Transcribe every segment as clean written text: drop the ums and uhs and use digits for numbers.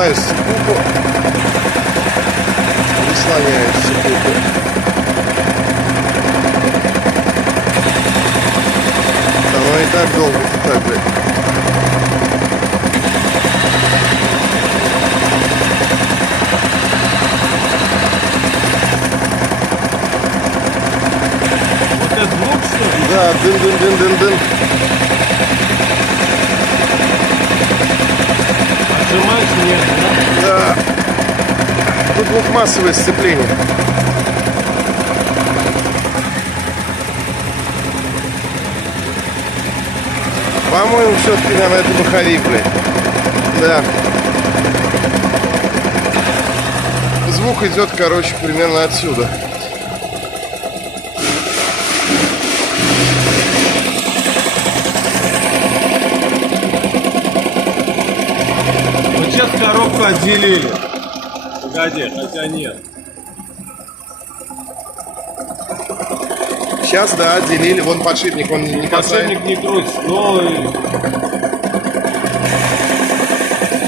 прижимаю секунду. Прислоняюсь секунду. Оно и так долго, и так, блядь. Вот это звук, что ли? Да, дын-дын-дын-дын-дын. Отжимаешь, нет, да? Да. Тут двухмассовое сцепление. По-моему, все-таки нам это маховик, блядь. Да. Звук идет, короче, примерно отсюда. Вот сейчас коробку отделили. Погоди, хотя нет. Сейчас, да, отделили. Вон подшипник, он не касается. Подшипник не крутится, но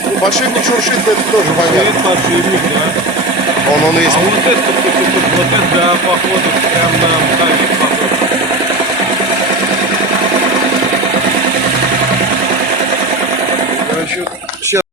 Ну, подшипник шуршит, но это тоже понятно. стоит подшипник, да. Он есть. А вот это, да, походу, прям на маховик похож. Короче,